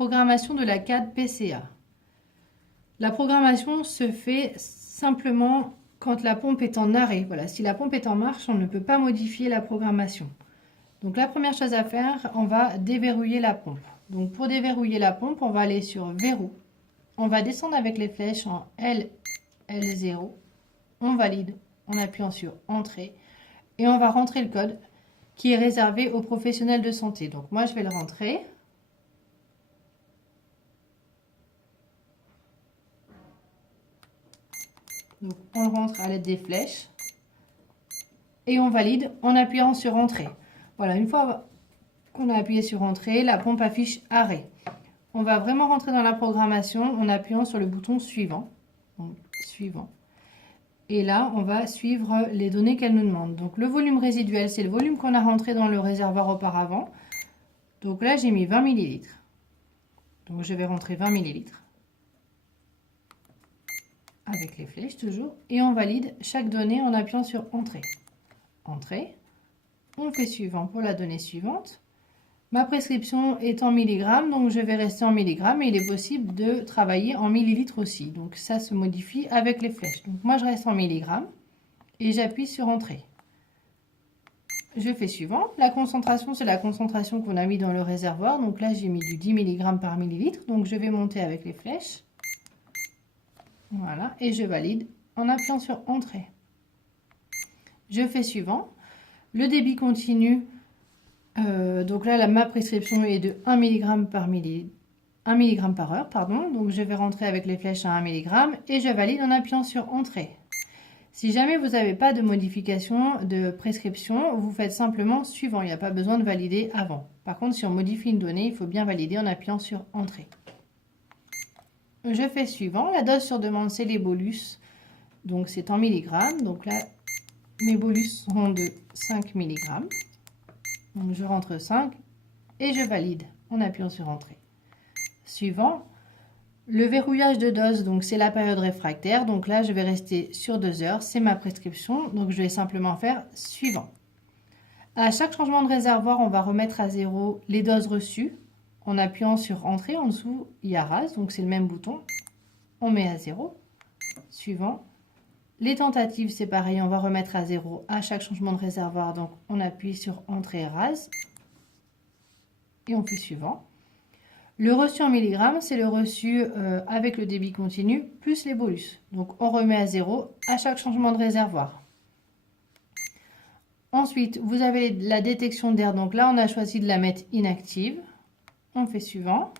Programmation de la CAD PCA. La programmation se fait simplement quand la pompe est en arrêt. Voilà, si la pompe est en marche, on ne peut pas modifier la programmation. Donc la première chose à faire, on va déverrouiller la pompe. Donc pour déverrouiller la pompe, on va aller sur Verrou. On va descendre avec les flèches en L, L0. On valide en appuyant sur Entrée. Et on va rentrer le code qui est réservé aux professionnels de santé. Donc moi, je vais le rentrer. Donc on le rentre à l'aide des flèches. Et on valide en appuyant sur Entrée. Voilà, une fois qu'on a appuyé sur Entrée, la pompe affiche Arrêt. On va vraiment rentrer dans la programmation en appuyant sur le bouton Suivant. Donc, Suivant. Et là, on va suivre les données qu'elle nous demande. Donc le volume résiduel, c'est le volume qu'on a rentré dans le réservoir auparavant. Donc là, j'ai mis 20 ml. Donc je vais rentrer 20 ml. Avec les flèches toujours. Et on valide chaque donnée en appuyant sur Entrée. Entrée. On fait Suivant pour la donnée suivante. Ma prescription est en milligrammes, donc je vais rester en milligrammes. Et il est possible de travailler en millilitres aussi. Donc ça se modifie avec les flèches. Donc moi, je reste en milligrammes. Et j'appuie sur Entrée. Je fais Suivant. La concentration, c'est la concentration qu'on a mis dans le réservoir. Donc là, j'ai mis du 10 mg par millilitre. Donc je vais monter avec les flèches. Voilà. Et je valide en appuyant sur Entrée. Je fais Suivant. Le débit continu. Donc là, ma prescription est de 1 mg par heure. Pardon. Donc je vais rentrer avec les flèches à 1 mg. Et je valide en appuyant sur Entrée. Si jamais vous n'avez pas de modification de prescription, vous faites simplement Suivant. Il n'y a pas besoin de valider avant. Par contre, si on modifie une donnée, il faut bien valider en appuyant sur Entrée. Je fais Suivant. La dose sur demande, c'est les bolus. Donc c'est en milligrammes. Donc là, mes bolus seront de 5 mg. Donc je rentre 5 et je valide en appuyant sur Entrée. Suivant. Le verrouillage de dose, donc c'est la période réfractaire. Donc là, je vais rester sur 2 heures. C'est ma prescription. Donc je vais simplement faire Suivant. À chaque changement de réservoir, on va remettre à 0 les doses reçues. En appuyant sur Entrée, en dessous, il y a RAS. Donc c'est le même bouton. On met à 0. Suivant. Les tentatives, c'est pareil. On va remettre à 0 à chaque changement de réservoir. Donc on appuie sur Entrée RAS. Et on fait Suivant. Le reçu en milligrammes, c'est le reçu avec le débit continu plus les bolus. Donc, on remet à 0 à chaque changement de réservoir. Ensuite, vous avez la détection d'air. Donc là, on a choisi de la mettre inactive. On fait Suivant.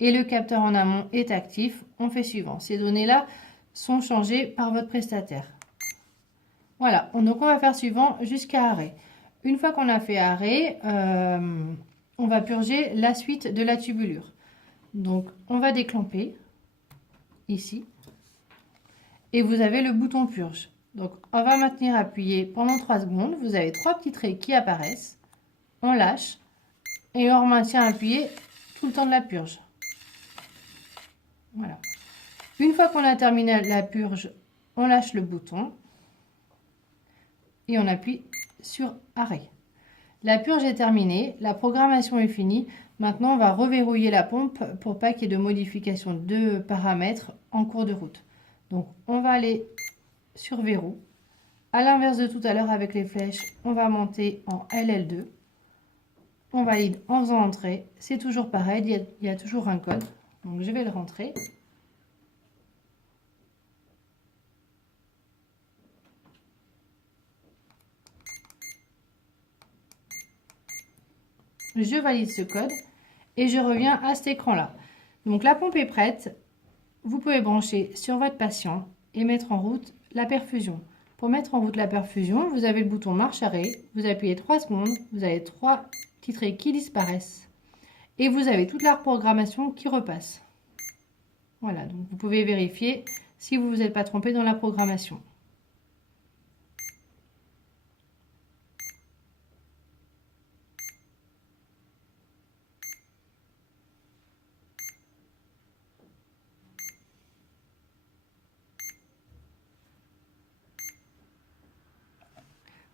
Et le capteur en amont est actif. On fait Suivant. Ces données-là sont changées par votre prestataire. Voilà. Donc, on va faire Suivant jusqu'à Arrêt. Une fois qu'on a fait Arrêt... on va purger la suite de la tubulure. Donc, on va déclamper ici. Et vous avez le bouton purge. Donc, on va maintenir appuyé pendant 3 secondes. Vous avez 3 petits traits qui apparaissent. On lâche. Et on maintient appuyé tout le temps de la purge. Voilà. Une fois qu'on a terminé la purge, on lâche le bouton. Et on appuie sur Arrêt. La purge est terminée, la programmation est finie. Maintenant, on va reverrouiller la pompe pour pas qu'il y ait de modification de paramètres en cours de route. Donc, on va aller sur Verrou. À l'inverse de tout à l'heure avec les flèches, on va monter en LL2. On valide en faisant Entrée. C'est toujours pareil, il y a toujours un code. Donc, je vais le rentrer. Je valide ce code et je reviens à cet écran-là. Donc la pompe est prête. Vous pouvez brancher sur votre patient et mettre en route la perfusion. Pour mettre en route la perfusion, vous avez le bouton marche arrêt. Vous appuyez 3 secondes. Vous avez 3 petits traits qui disparaissent. Et vous avez toute la reprogrammation qui repasse. Voilà, donc vous pouvez vérifier si vous ne vous êtes pas trompé dans la programmation.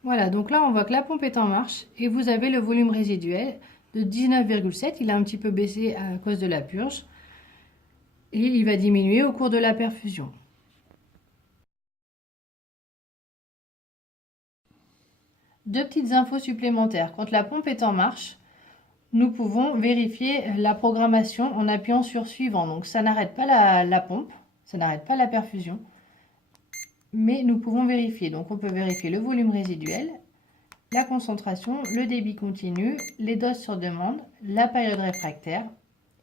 Voilà, donc là, on voit que la pompe est en marche et vous avez le volume résiduel. de 19,7. Il a un petit peu baissé à cause de la purge. Et il va diminuer au cours de la perfusion. Deux petites infos supplémentaires. Quand la pompe est en marche, nous pouvons vérifier la programmation en appuyant sur suivant. Donc ça n'arrête pas la pompe, ça n'arrête pas la perfusion, mais nous pouvons vérifier. Donc on peut vérifier le volume résiduel, la concentration, le débit continu, les doses sur demande, la période réfractaire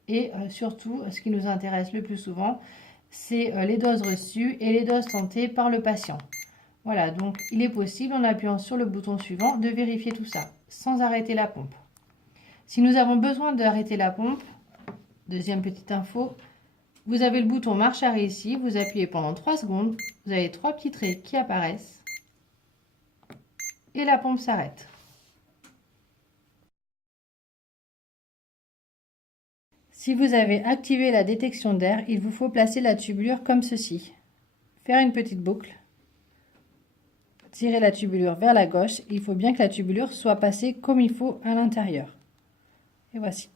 et surtout ce qui nous intéresse le plus souvent, c'est les doses reçues et les doses tentées par le patient. Voilà, donc il est possible en appuyant sur le bouton suivant de vérifier tout ça sans arrêter la pompe. Si nous avons besoin d'arrêter la pompe, deuxième petite info, vous avez le bouton marche arrêt ici, vous appuyez pendant 3 secondes, vous avez 3 petits traits qui apparaissent et la pompe s'arrête. Si vous avez activé la détection d'air, il vous faut placer la tubulure comme ceci. Faire une petite boucle. Tirer la tubulure vers la gauche. Il faut bien que la tubulure soit passée comme il faut à l'intérieur. Et voici.